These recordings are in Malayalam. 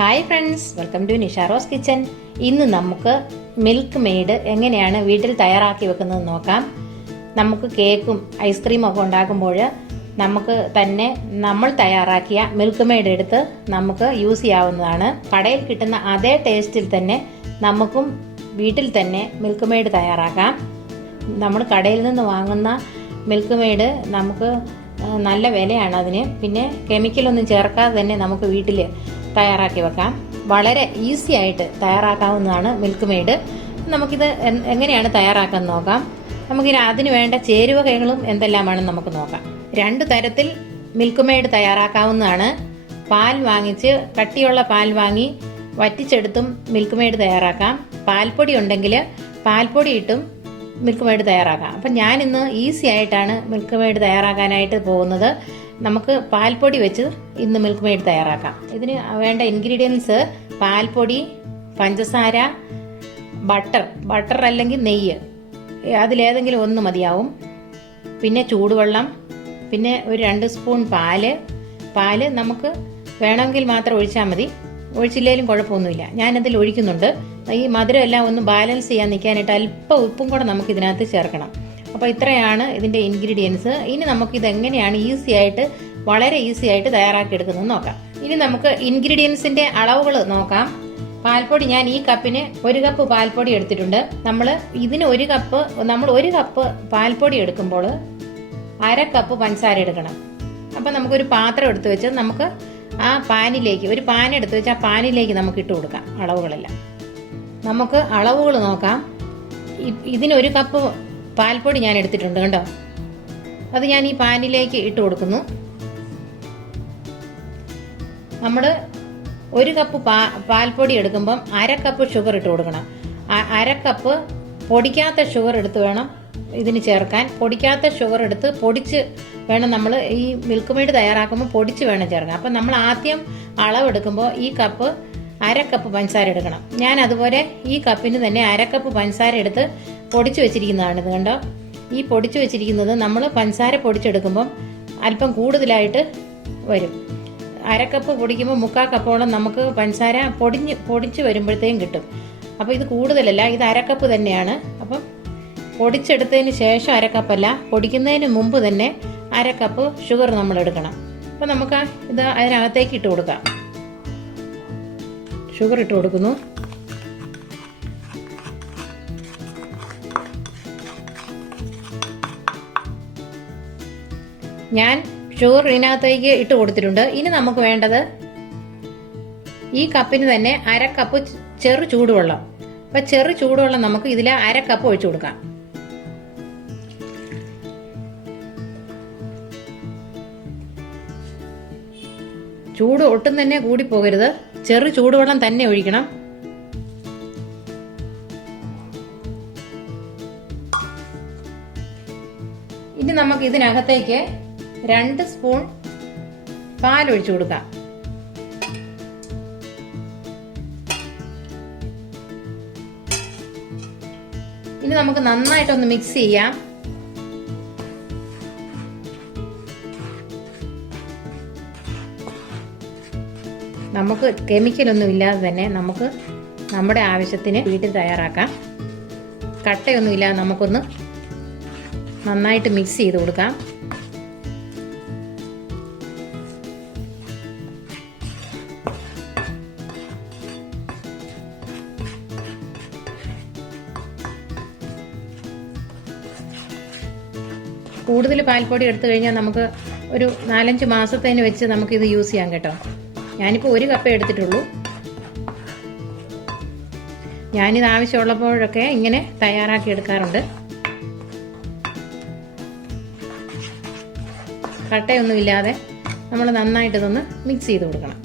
Hi friends, welcome to Nisha Rose kitchen. ഇന്ന് നമുക്ക് മിൽക്ക് മെയ്ഡ് എങ്ങനെയാണ് വീട്ടിൽ തയ്യാറാക്കി വെക്കുന്നത് നോക്കാം. നമുക്ക് കേക്കും ഐസ്ക്രീമും ഒക്കെ ഉണ്ടാക്കുമ്പോൾ നമുക്ക് തന്നെ നമ്മൾ തയ്യാറാക്കിയ മിൽക്ക് മെയ്ഡ് എടുത്ത് നമുക്ക് യൂസ് ചെയ്യാവുന്നതാണ്. കടയിൽ കിട്ടുന്ന അതേ ടേസ്റ്റിൽ തന്നെ നമുക്കും വീട്ടിൽ തന്നെ മിൽക്ക് മെയ്ഡ് തയ്യാറാക്കാം. നമ്മൾ കടയിൽ നിന്ന് വാങ്ങുന്ന മിൽക്ക് മെയ്ഡ് നമുക്ക് നല്ല വിലയാണ് അതിന്. പിന്നെ കെമിക്കലൊന്നും ചേർക്കാതെ തന്നെ നമുക്ക് വീട്ടിൽ തയ്യാറാക്കി വെക്കാം. വളരെ ഈസി ആയിട്ട് തയ്യാറാക്കാവുന്നതാണ് മിൽക്ക് മെയ്ഡ്. നമുക്കിത് എങ്ങനെയാണ് തയ്യാറാക്കാൻ നോക്കാം. അതിന് വേണ്ട ചേരുവകകളും എന്തെല്ലാമാണെന്ന് നമുക്ക് നോക്കാം. 2 തരത്തിൽ മിൽക്ക് മെയ്ഡ് തയ്യാറാക്കാവുന്നതാണ്. പാൽ വാങ്ങിച്ച് കട്ടിയുള്ള പാൽ വാങ്ങി വറ്റിച്ചെടുത്തും മിൽക്ക് മെയ്ഡ് തയ്യാറാക്കാം. പാൽപ്പൊടി ഉണ്ടെങ്കിൽ പാൽപ്പൊടി ഇട്ടും മിൽക്ക് മെയ്ഡ് തയ്യാറാക്കാം. അപ്പം ഞാനിന്ന് ഈസി ആയിട്ടാണ് മിൽക്ക് മെയ്ഡ് തയ്യാറാക്കാനായിട്ട് പോകുന്നത്. നമുക്ക് പാൽപ്പൊടി വെച്ച് ഇന്ന് മിൽക്ക് മെയ്ഡ് തയ്യാറാക്കാം. ഇതിന് വേണ്ട ഇൻഗ്രീഡിയൻസ് പാൽപ്പൊടി, പഞ്ചസാര, ബട്ടർ അല്ലെങ്കിൽ നെയ്യ്, അതിലേതെങ്കിലും ഒന്ന് മതിയാവും. പിന്നെ ചൂടുവെള്ളം, പിന്നെ ഒരു 2 സ്പൂൺ പാല് നമുക്ക് വേണമെങ്കിൽ മാത്രം ഒഴിച്ചാൽ മതി, ഒഴിച്ചില്ലേലും കുഴപ്പമൊന്നുമില്ല. ഞാനതിൽ ഒഴിക്കുന്നുണ്ട്. ഈ മധുരം എല്ലാം ഒന്ന് ബാലൻസ് ചെയ്യാൻ നിൽക്കാനായിട്ട് അല്പം ഉപ്പും കൂടെ നമുക്ക് ഇതിനകത്ത് ചേർക്കണം. അപ്പോൾ ഇത്രയാണ് ഇതിൻ്റെ ഇൻഗ്രീഡിയൻസ്. ഇനി നമുക്കിത് എങ്ങനെയാണ് വളരെ ഈസി ആയിട്ട് തയ്യാറാക്കി എടുക്കുന്നത് നോക്കാം. ഇനി നമുക്ക് ഇൻഗ്രീഡിയൻസിൻ്റെ അളവുകൾ നോക്കാം. പാൽപ്പൊടി ഞാൻ ഈ കപ്പിന് 1 കപ്പ് പാൽപ്പൊടി എടുത്തിട്ടുണ്ട്. ഇതിന് 1 കപ്പ് പാൽപ്പൊടി എടുക്കുമ്പോൾ 1/2 കപ്പ് പഞ്ചസാര എടുക്കണം. അപ്പം നമുക്കൊരു പാത്രം എടുത്ത് വെച്ച് നമുക്ക് ആ പാനിലേക്ക് ഒരു പാൻ എടുത്ത് വെച്ച് ആ പാനിലേക്ക് നമുക്ക് ഇട്ട് കൊടുക്കാം അളവുകളെല്ലാം. നമുക്ക് അളവുകൾ നോക്കാം. ഇതിന് 1 കപ്പ് പാൽപ്പൊടി ഞാൻ എടുത്തിട്ടുണ്ട് കേട്ടോ. അത് ഞാൻ ഈ പാനിലേക്ക് ഇട്ട് കൊടുക്കുന്നു. നമ്മൾ 1 കപ്പ് പാൽപ്പൊടി എടുക്കുമ്പം 1/2 കപ്പ് ഷുഗർ ഇട്ട് കൊടുക്കണം. 1/2 കപ്പ് പൊടിക്കാത്ത ഷുഗർ എടുത്ത് വേണം ഇതിന് ചേർക്കാൻ. പൊടിക്കാത്ത ഷുഗർ എടുത്ത് പൊടിച്ച് വേണം നമ്മൾ ഈ മിൽക്ക് മെയ്ഡ് തയ്യാറാക്കുമ്പോൾ പൊടിച്ച് വേണം ചേർക്കാൻ. അപ്പം നമ്മൾ ആദ്യം അളവെടുക്കുമ്പോൾ ഈ കപ്പ് 1/2 കപ്പ് പഞ്ചസാര എടുക്കണം. ഞാൻ അതുപോലെ ഈ കപ്പിന് തന്നെ 1/2 കപ്പ് പഞ്ചസാര എടുത്ത് പൊടിച്ച് വെച്ചിരിക്കുന്നതാണിത് കണ്ടോ. ഈ പൊടിച്ച് വെച്ചിരിക്കുന്നത് നമ്മൾ പഞ്ചസാര പൊടിച്ചെടുക്കുമ്പം അല്പം കൂടുതലായിട്ട് വരും. 1/2 കപ്പ് പൊടിക്കുമ്പോൾ 3/4 കപ്പോളം നമുക്ക് പഞ്ചസാര പൊടിച്ച് വരുമ്പോഴത്തേക്കും കിട്ടും. അപ്പോൾ ഇത് കൂടുതലല്ല, ഇത് 1/2 കപ്പ് തന്നെയാണ്. അപ്പം പൊടിച്ചെടുത്തതിന് ശേഷം 1/2 കപ്പല്ല, പൊടിക്കുന്നതിന് മുമ്പ് തന്നെ 1/2 കപ്പ് ഷുഗർ നമ്മൾ എടുക്കണം. അപ്പം നമുക്ക് ഇത് അതിനകത്തേക്ക് ഇട്ട് കൊടുക്കാം. ഷുഗർ ഇട്ട് കൊടുക്കുന്നു. ഞാൻ ഷുഗർ ഇതിനകത്തേക്ക് ഇട്ട് കൊടുത്തിട്ടുണ്ട്. ഇനി നമുക്ക് വേണ്ടത് ഈ കപ്പിന് തന്നെ 1/2 കപ്പ് ചെറു ചൂടുവെള്ളം. അപ്പം ചെറു ചൂടുവെള്ളം നമുക്ക് ഇതിൽ 1/2 കപ്പ് ഒഴിച്ചു കൊടുക്കാം. ചൂട് ഒട്ടും തന്നെ കൂടി പോകരുത്, ചെറു ചൂടുവെള്ളം തന്നെ ഒഴിക്കണം. ഇനി നമുക്ക് ഇതിനകത്തേക്ക് 2 സ്പൂൺ പാൽ ഒഴിച്ചു കൊടുക്കാം. ഇനി നമുക്ക് നന്നായിട്ടൊന്ന് മിക്സ് ചെയ്യാം. നമുക്ക് കെമിക്കലൊന്നും ഇല്ലാതെ തന്നെ നമുക്ക് നമ്മുടെ ആവശ്യത്തിന് വീട്ടിൽ തയ്യാറാക്കാം. കട്ടയൊന്നും ഇല്ലാതെ നമുക്കൊന്ന് നന്നായിട്ട് മിക്സ് ചെയ്ത് കൊടുക്കാം. കൂടുതൽ പാൽപ്പൊടി എടുത്തു കഴിഞ്ഞാൽ നമുക്ക് ഒരു 4-5 മാസത്തേന് വെച്ച് നമുക്കിത് യൂസ് ചെയ്യാം കേട്ടോ. ഞാനിപ്പോൾ 1 കപ്പേ എടുത്തിട്ടുള്ളൂ. ഞാനിത് ആവശ്യമുള്ളപ്പോഴൊക്കെ ഇങ്ങനെ തയ്യാറാക്കി എടുക്കാറുണ്ട്. കട്ടയൊന്നും ഇല്ലാതെ നമ്മൾ നന്നായിട്ടിതൊന്ന് മിക്സ് ചെയ്ത് കൊടുക്കണം.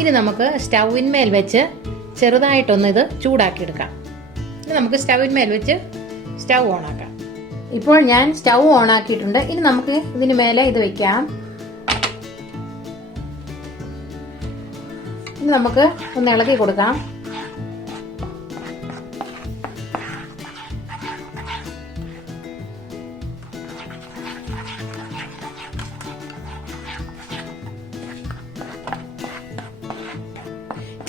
ഇനി നമുക്ക് സ്റ്റൗവിന്മേൽ വെച്ച് ചെറുതായിട്ടൊന്ന് ഇത് ചൂടാക്കിയെടുക്കാം. ഇനി നമുക്ക് സ്റ്റൗവിന്മേൽ വെച്ച് സ്റ്റൗ ഓണാക്കാം. ഇപ്പോൾ ഞാൻ സ്റ്റൗ ഓൺ ആക്കിയിട്ടുണ്ട്. ഇനി നമുക്ക് ഇതിന് മേലെ ഇത് വെക്കാം. ഇനി നമുക്ക് ഒന്ന് ഇളക്കി കൊടുക്കാം.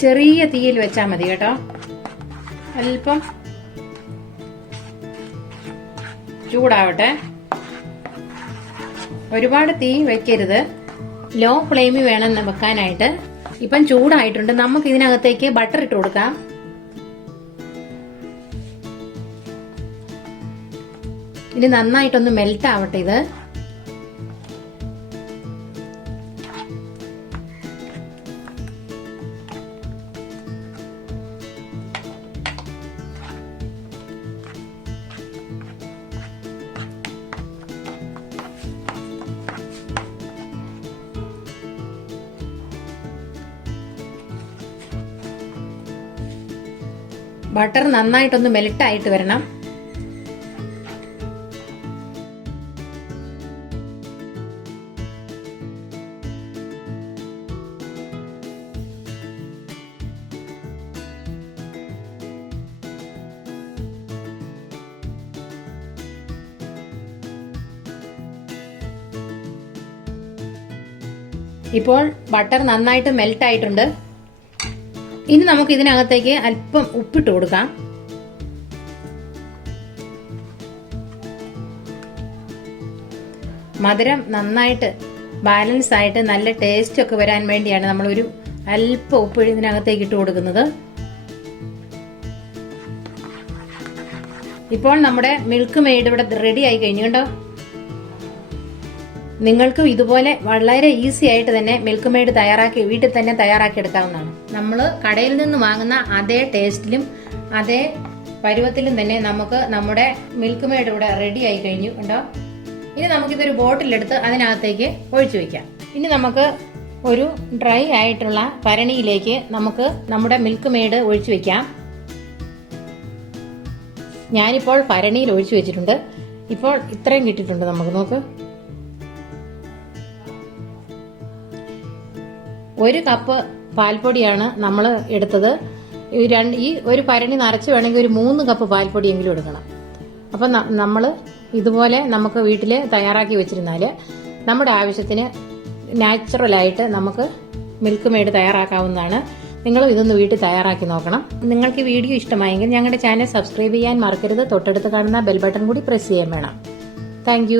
ചെറിയ തീയിൽ വെച്ചാൽ മതി കേട്ടോ. അല്പം ചൂടാവട്ടെ. ഒരുപാട് തീ വെക്കരുത്, ലോ ഫ്ലെയിമിൽ വേണം വെക്കാനായിട്ട്. ഇപ്പം ചൂടായിട്ടുണ്ട്. നമുക്ക് ഇതിനകത്തേക്ക് ബട്ടർ ഇട്ട് കൊടുക്കാം. ഇനി നന്നായിട്ടൊന്ന് മെൽറ്റ് ആവട്ടെ ഇത്. ബട്ടർ നന്നായിട്ടൊന്ന് മെൽറ്റ് ആയിട്ട് വരണം. ഇപ്പോൾ ബട്ടർ നന്നായിട്ട് മെൽറ്റ് ആയിട്ടുണ്ട്. ഇനി നമുക്ക് ഇതിനകത്തേക്ക് അല്പം ഉപ്പിട്ട് കൊടുക്കാം. മധുരം നന്നായിട്ട് ബാലൻസ് ആയിട്ട് നല്ല ടേസ്റ്റ് ഒക്കെ വരാൻ വേണ്ടിയാണ് നമ്മളൊരു അല്പം ഉപ്പ് ഇതിനകത്തേക്ക് ഇട്ട് കൊടുക്കുന്നത്. ഇപ്പോൾ നമ്മുടെ മിൽക്ക് മെയ്ഡ് ഇവിടെ റെഡി ആയി കഴിഞ്ഞു കേട്ടോ. നിങ്ങൾക്കും ഇതുപോലെ വളരെ ഈസി ആയിട്ട് തന്നെ മിൽക്ക് മെയ്ഡ് തയ്യാറാക്കി വീട്ടിൽ തന്നെ തയ്യാറാക്കി എടുക്കാവുന്നതാണ്. നമ്മൾ കടയിൽ നിന്ന് വാങ്ങുന്ന അതേ ടേസ്റ്റിലും അതേ പരുവത്തിലും തന്നെ നമുക്ക് നമ്മുടെ മിൽക്ക് മെയ്ഡ് ഇവിടെ റെഡി ആയി കഴിഞ്ഞു കേട്ടോ. ഇനി നമുക്കിതൊരു ബോട്ടിലെടുത്ത് അതിനകത്തേക്ക് ഒഴിച്ചു വയ്ക്കാം. ഇനി നമുക്ക് ഒരു ഡ്രൈ ആയിട്ടുള്ള ഭരണിയിലേക്ക് നമുക്ക് നമ്മുടെ മിൽക്ക് മെയ്ഡ് ഒഴിച്ചു വയ്ക്കാം. ഞാനിപ്പോൾ ഭരണിയിൽ ഒഴിച്ചു വെച്ചിട്ടുണ്ട്. ഇപ്പോൾ ഇത്രയും കിട്ടിയിട്ടുണ്ട്. നമുക്ക് നോക്ക്. 1 കപ്പ് പാൽപ്പൊടിയാണ് നമ്മൾ എടുത്തത്. ഈ ഒരു ഭരണി നിറച്ച് വേണമെങ്കിൽ ഒരു 3 കപ്പ് പാൽപ്പൊടിയെങ്കിലും എടുക്കണം. അപ്പം നമ്മൾ ഇതുപോലെ നമുക്ക് വീട്ടിൽ തയ്യാറാക്കി വെച്ചിരുന്നാൽ നമ്മുടെ ആവശ്യത്തിന് നാച്ചുറലായിട്ട് നമുക്ക് മിൽക്ക് മെയ്ഡ് തയ്യാറാക്കാവുന്നതാണ്. നിങ്ങളും ഇതൊന്ന് വീട്ടിൽ തയ്യാറാക്കി നോക്കണം. നിങ്ങൾക്ക് വീഡിയോ ഇഷ്ടമായെങ്കിൽ ഞങ്ങളുടെ ചാനൽ സബ്സ്ക്രൈബ് ചെയ്യാൻ മറക്കരുത്. തൊട്ടടുത്ത് കാണുന്ന ബെൽ ബട്ടൺ കൂടി പ്രസ് ചെയ്യാൻ വേണം. താങ്ക്